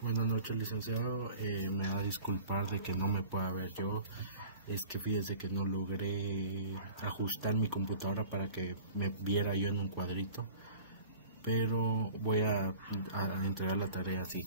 Buenas noches, licenciado. Me va a disculpar de que no me pueda ver yo. Es que fíjese que no logré ajustar mi computadora para que me viera yo en un cuadrito. Pero voy a entregar la tarea así.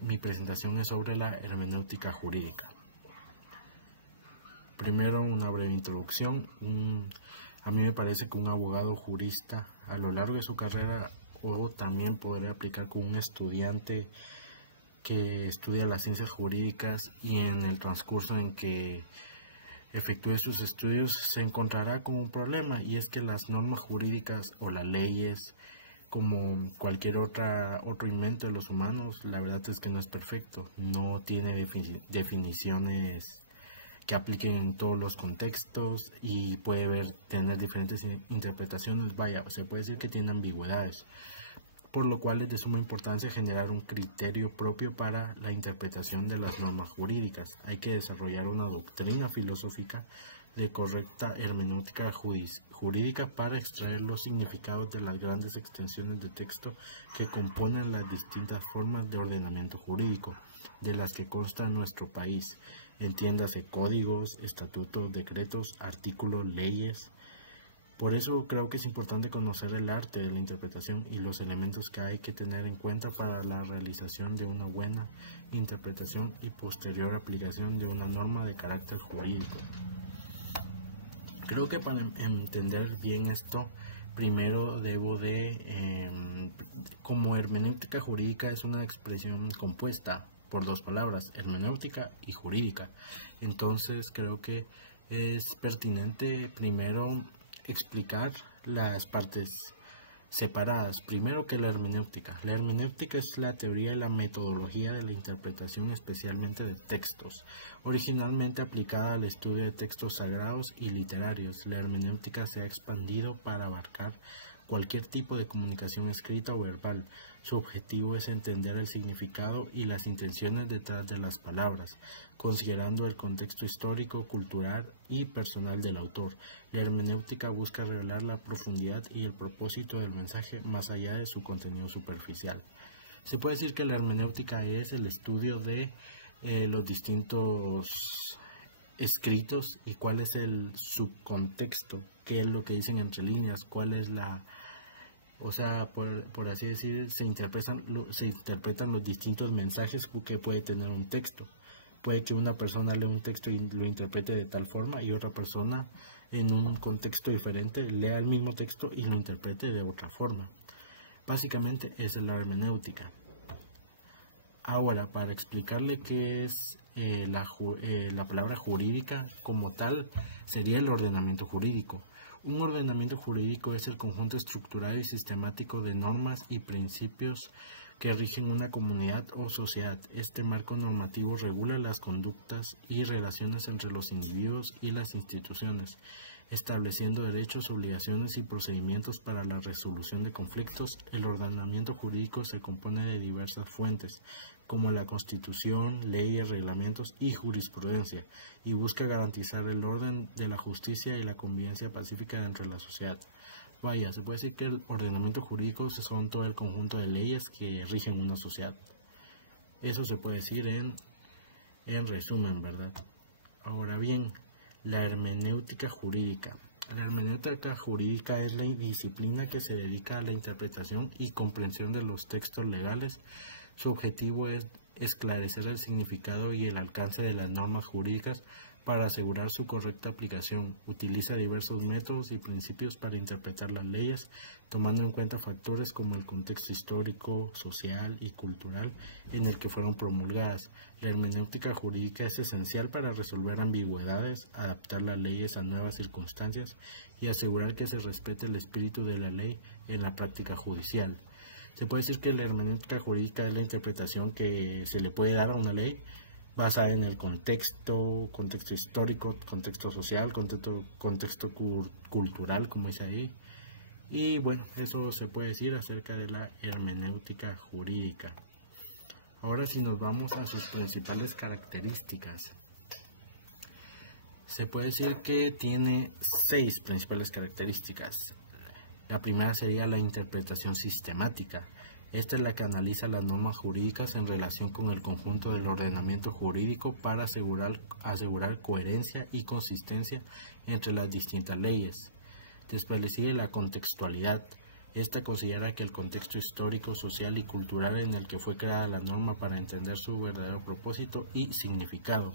Mi presentación es sobre la hermenéutica jurídica. Primero, una breve introducción. A mí me parece que un abogado jurista a lo largo de su carrera, o también podría aplicar con un estudiante que estudia las ciencias jurídicas, y en el transcurso en que efectúe sus estudios se encontrará con un problema, y es que las normas jurídicas o las leyes, como cualquier otro invento de los humanos, la verdad es que no es perfecto, no tiene definiciones que apliquen en todos los contextos y puede tener diferentes interpretaciones. Vaya, se puede decir que tiene ambigüedades, por lo cual es de suma importancia generar un criterio propio para la interpretación de las normas jurídicas. Hay que desarrollar una doctrina filosófica de correcta hermenéutica jurídica para extraer los significados de las grandes extensiones de texto que componen las distintas formas de ordenamiento jurídico de las que consta nuestro país. Entiéndase códigos, estatutos, decretos, artículos, leyes. Por eso creo que es importante conocer el arte de la interpretación y los elementos que hay que tener en cuenta para la realización de una buena interpretación y posterior aplicación de una norma de carácter jurídico. Creo que para entender bien esto, primero debo como hermenéutica jurídica es una expresión compuesta por dos palabras, hermenéutica y jurídica. Entonces creo que es pertinente primero explicar las partes separadas. Primero, que la hermenéutica. La hermenéutica es la teoría y la metodología de la interpretación, especialmente de textos. Originalmente aplicada al estudio de textos sagrados y literarios, la hermenéutica se ha expandido para abarcar cualquier tipo de comunicación escrita o verbal. Su objetivo es entender el significado y las intenciones detrás de las palabras, considerando el contexto histórico, cultural y personal del autor. La hermenéutica busca revelar la profundidad y el propósito del mensaje más allá de su contenido superficial. Se puede decir que la hermenéutica es el estudio de los distintos escritos y cuál es el subcontexto, qué es lo que dicen entre líneas, cuál es por así decir, se interpretan los distintos mensajes que puede tener un texto. Puede que una persona lea un texto y lo interprete de tal forma, y otra persona en un contexto diferente lea el mismo texto y lo interprete de otra forma. Básicamente esa es la hermenéutica. Ahora, para explicarle qué es la palabra jurídica como tal, sería el ordenamiento jurídico. Un ordenamiento jurídico es el conjunto estructurado y sistemático de normas y principios que rigen una comunidad o sociedad. Este marco normativo regula las conductas y relaciones entre los individuos y las instituciones, estableciendo derechos, obligaciones y procedimientos para la resolución de conflictos. El ordenamiento jurídico se compone de diversas fuentes, como la Constitución, leyes, reglamentos y jurisprudencia, y busca garantizar el orden de la justicia y la convivencia pacífica dentro de la sociedad. Vaya, se puede decir que el ordenamiento jurídico son todo el conjunto de leyes que rigen una sociedad. Eso se puede decir en resumen, ¿verdad? Ahora bien, la hermenéutica jurídica. La hermenéutica jurídica es la disciplina que se dedica a la interpretación y comprensión de los textos legales. Su objetivo es esclarecer el significado y el alcance de las normas jurídicas para asegurar su correcta aplicación. Utiliza diversos métodos y principios para interpretar las leyes, tomando en cuenta factores como el contexto histórico, social y cultural en el que fueron promulgadas. La hermenéutica jurídica es esencial para resolver ambigüedades, adaptar las leyes a nuevas circunstancias y asegurar que se respete el espíritu de la ley en la práctica judicial. Se puede decir que la hermenéutica jurídica es la interpretación que se le puede dar a una ley basada en el contexto histórico, contexto social, contexto cultural, como dice ahí. Y bueno, eso se puede decir acerca de la hermenéutica jurídica. Ahora, si nos vamos a sus principales características, se puede decir que tiene 6 principales características. La primera sería la interpretación sistemática. Esta es la que analiza las normas jurídicas en relación con el conjunto del ordenamiento jurídico para asegurar coherencia y consistencia entre las distintas leyes. Después le sigue la contextualidad. Esta considera que el contexto histórico, social y cultural en el que fue creada la norma para entender su verdadero propósito y significado.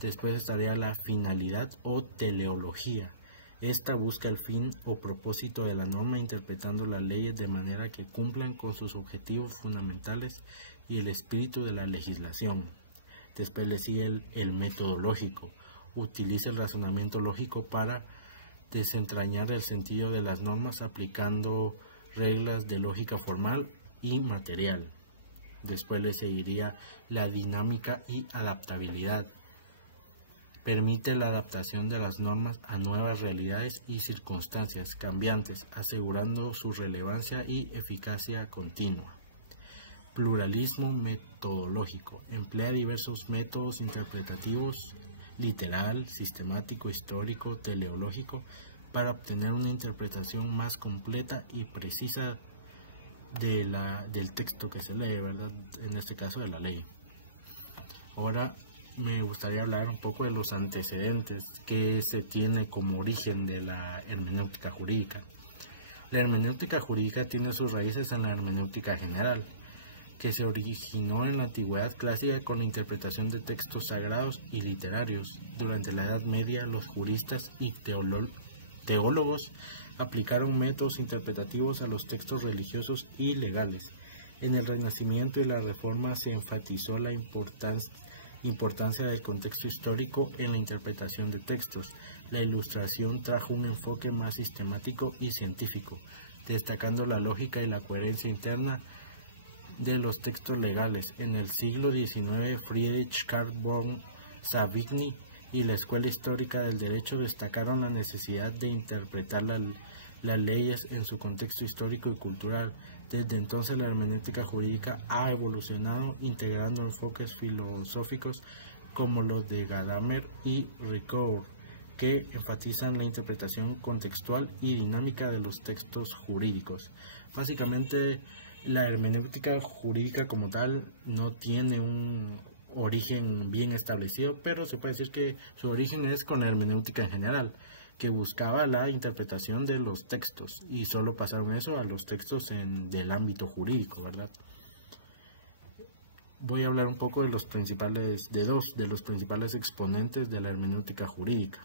Después estaría la finalidad o teleología. Esta busca el fin o propósito de la norma interpretando las leyes de manera que cumplan con sus objetivos fundamentales y el espíritu de la legislación. Después le sigue el metodológico. Utiliza el razonamiento lógico para desentrañar el sentido de las normas aplicando reglas de lógica formal y material. Después le seguiría la dinámica y adaptabilidad. Permite la adaptación de las normas a nuevas realidades y circunstancias cambiantes, asegurando su relevancia y eficacia continua. Pluralismo metodológico. Emplea diversos métodos interpretativos, literal, sistemático, histórico, teleológico, para obtener una interpretación más completa y precisa del texto que se lee, ¿verdad? En este caso de la ley. Ahora me gustaría hablar un poco de los antecedentes que se tiene como origen de la hermenéutica jurídica. La hermenéutica jurídica tiene sus raíces en la hermenéutica general, que se originó en la antigüedad clásica con la interpretación de textos sagrados y literarios. Durante la Edad Media, los juristas y teólogos aplicaron métodos interpretativos a los textos religiosos y legales. En el Renacimiento y la Reforma se enfatizó la importancia del contexto histórico en la interpretación de textos. La Ilustración trajo un enfoque más sistemático y científico, destacando la lógica y la coherencia interna de los textos legales. En el siglo XIX, Friedrich Karl von Savigny y la Escuela Histórica del Derecho destacaron la necesidad de interpretar las leyes en su contexto histórico y cultural. Desde entonces la hermenéutica jurídica ha evolucionado, integrando enfoques filosóficos como los de Gadamer y Ricoeur, que enfatizan la interpretación contextual y dinámica de los textos jurídicos. Básicamente, la hermenéutica jurídica como tal no tiene un origen bien establecido, pero se puede decir que su origen es con la hermenéutica en general, que buscaba la interpretación de los textos, y solo pasaron eso a los textos del ámbito jurídico, ¿verdad? Voy a hablar un poco de dos de los principales exponentes de la hermenéutica jurídica.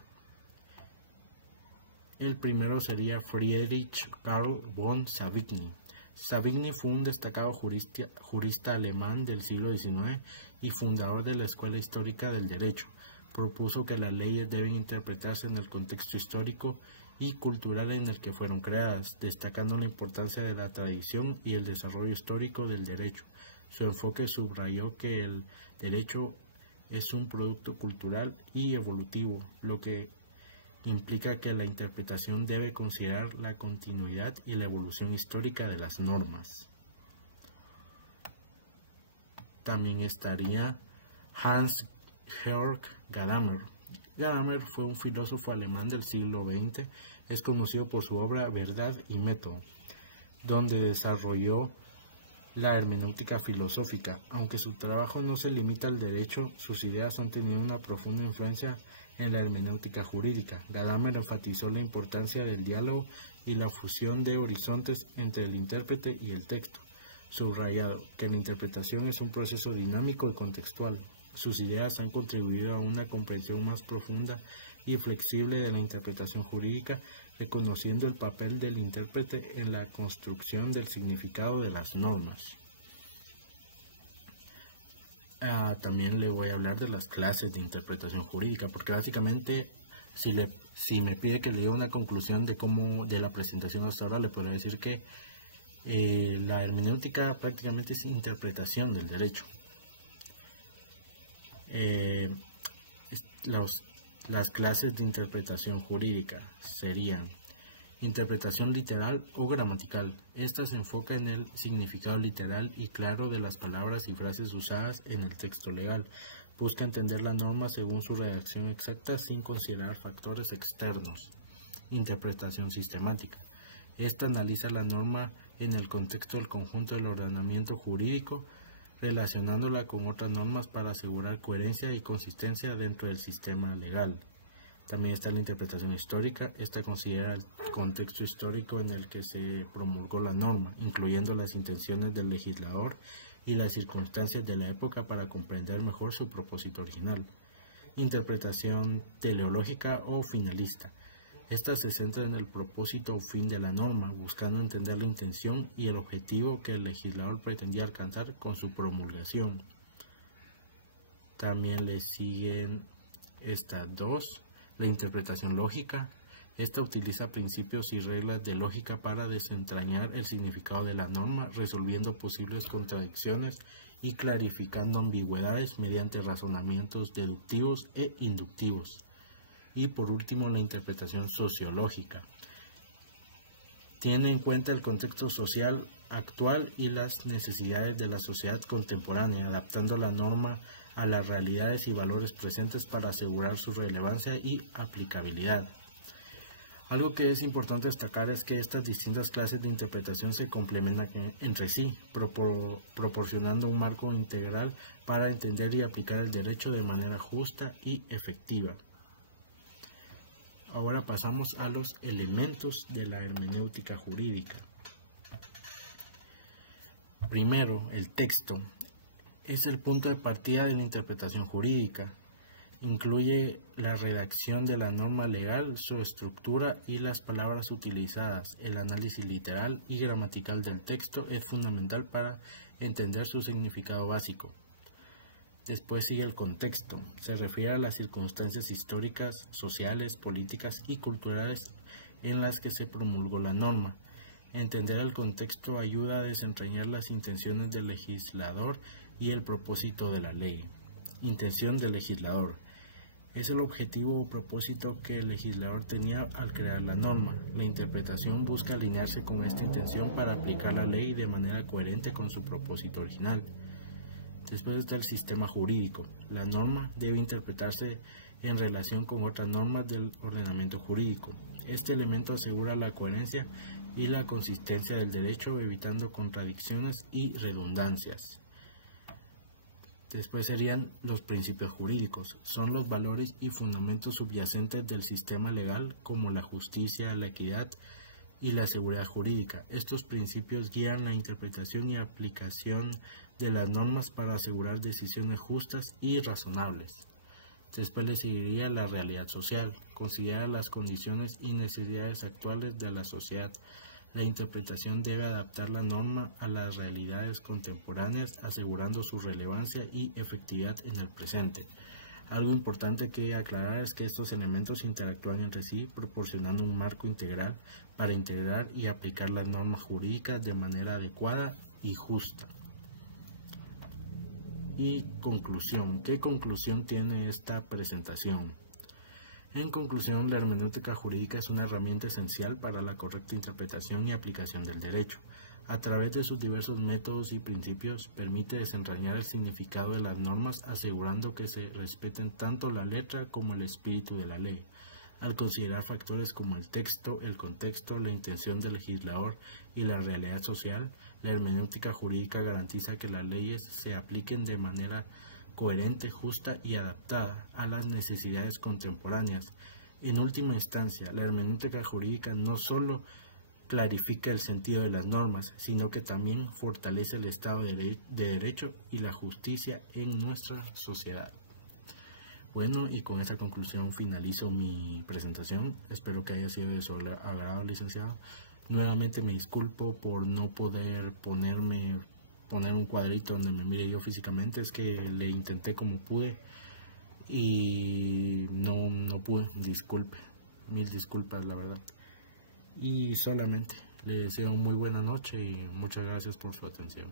El primero sería Friedrich Karl von Savigny. Savigny fue un destacado jurista alemán del siglo XIX y fundador de la Escuela Histórica del Derecho. Propuso que las leyes deben interpretarse en el contexto histórico y cultural en el que fueron creadas, destacando la importancia de la tradición y el desarrollo histórico del derecho. Su enfoque subrayó que el derecho es un producto cultural y evolutivo, lo que implica que la interpretación debe considerar la continuidad y la evolución histórica de las normas. También estaría Hans-Georg Gadamer. Gadamer fue un filósofo alemán del siglo XX, es conocido por su obra Verdad y Método, donde desarrolló la hermenéutica filosófica. Aunque su trabajo no se limita al derecho, sus ideas han tenido una profunda influencia en la hermenéutica jurídica. Gadamer enfatizó la importancia del diálogo y la fusión de horizontes entre el intérprete y el texto, subrayado que la interpretación es un proceso dinámico y contextual. Sus ideas han contribuido a una comprensión más profunda y flexible de la interpretación jurídica, reconociendo el papel del intérprete en la construcción del significado de las normas. También le voy a hablar de las clases de interpretación jurídica, porque básicamente si me pide que le diga una conclusión de la presentación hasta ahora, le podría decir que la hermenéutica prácticamente es interpretación del derecho. Las clases de interpretación jurídica serían interpretación literal o gramatical. Esta se enfoca en el significado literal y claro de las palabras y frases usadas en el texto legal. Busca entender la norma según su redacción exacta sin considerar factores externos. Interpretación sistemática. Esta analiza la norma en el contexto del conjunto del ordenamiento jurídico, relacionándola con otras normas para asegurar coherencia y consistencia dentro del sistema legal. También está la interpretación histórica. Esta considera el contexto histórico en el que se promulgó la norma, incluyendo las intenciones del legislador y las circunstancias de la época para comprender mejor su propósito original. Interpretación teleológica o finalista. Esta se centra en el propósito o fin de la norma, buscando entender la intención y el objetivo que el legislador pretendía alcanzar con su promulgación. También le siguen estas dos. La interpretación lógica. Esta utiliza principios y reglas de lógica para desentrañar el significado de la norma, resolviendo posibles contradicciones y clarificando ambigüedades mediante razonamientos deductivos e inductivos. Y por último, la interpretación sociológica. Tiene en cuenta el contexto social actual y las necesidades de la sociedad contemporánea, adaptando la norma a las realidades y valores presentes para asegurar su relevancia y aplicabilidad. Algo que es importante destacar es que estas distintas clases de interpretación se complementan entre sí, proporcionando un marco integral para entender y aplicar el derecho de manera justa y efectiva. Ahora pasamos a los elementos de la hermenéutica jurídica. Primero, el texto. Es el punto de partida de la interpretación jurídica. Incluye la redacción de la norma legal, su estructura y las palabras utilizadas. El análisis literal y gramatical del texto es fundamental para entender su significado básico. Después sigue el contexto. Se refiere a las circunstancias históricas, sociales, políticas y culturales en las que se promulgó la norma. Entender el contexto ayuda a desentrañar las intenciones del legislador y el propósito de la ley. Intención del legislador. Es el objetivo o propósito que el legislador tenía al crear la norma. La interpretación busca alinearse con esta intención para aplicar la ley de manera coherente con su propósito original. Después está el sistema jurídico. La norma debe interpretarse en relación con otras normas del ordenamiento jurídico. Este elemento asegura la coherencia y la consistencia del derecho, evitando contradicciones y redundancias. Después serían los principios jurídicos. Son los valores y fundamentos subyacentes del sistema legal, como la justicia, la equidad y la seguridad jurídica. Estos principios guían la interpretación y aplicación de las normas para asegurar decisiones justas y razonables. Después le seguiría la realidad social. Considera las condiciones y necesidades actuales de la sociedad. La interpretación debe adaptar la norma a las realidades contemporáneas, asegurando su relevancia y efectividad en el presente. Algo importante que aclarar es que estos elementos interactúan entre sí, proporcionando un marco integral para integrar y aplicar las normas jurídicas de manera adecuada y justa. Y conclusión. ¿Qué conclusión tiene esta presentación? En conclusión, la hermenéutica jurídica es una herramienta esencial para la correcta interpretación y aplicación del derecho. A través de sus diversos métodos y principios, permite desentrañar el significado de las normas, asegurando que se respeten tanto la letra como el espíritu de la ley. Al considerar factores como el texto, el contexto, la intención del legislador y la realidad social, la hermenéutica jurídica garantiza que las leyes se apliquen de manera coherente, justa y adaptada a las necesidades contemporáneas. En última instancia, la hermenéutica jurídica no solo clarifica el sentido de las normas, sino que también fortalece el Estado de Derecho y la justicia en nuestra sociedad. Bueno, y con esta conclusión finalizo mi presentación. Espero que haya sido de su agrado, licenciado. Nuevamente me disculpo por no poder poner un cuadrito donde me mire yo físicamente. Es que le intenté como pude y no pude. Disculpe, mil disculpas, la verdad. Y solamente le deseo muy buena noche y muchas gracias por su atención.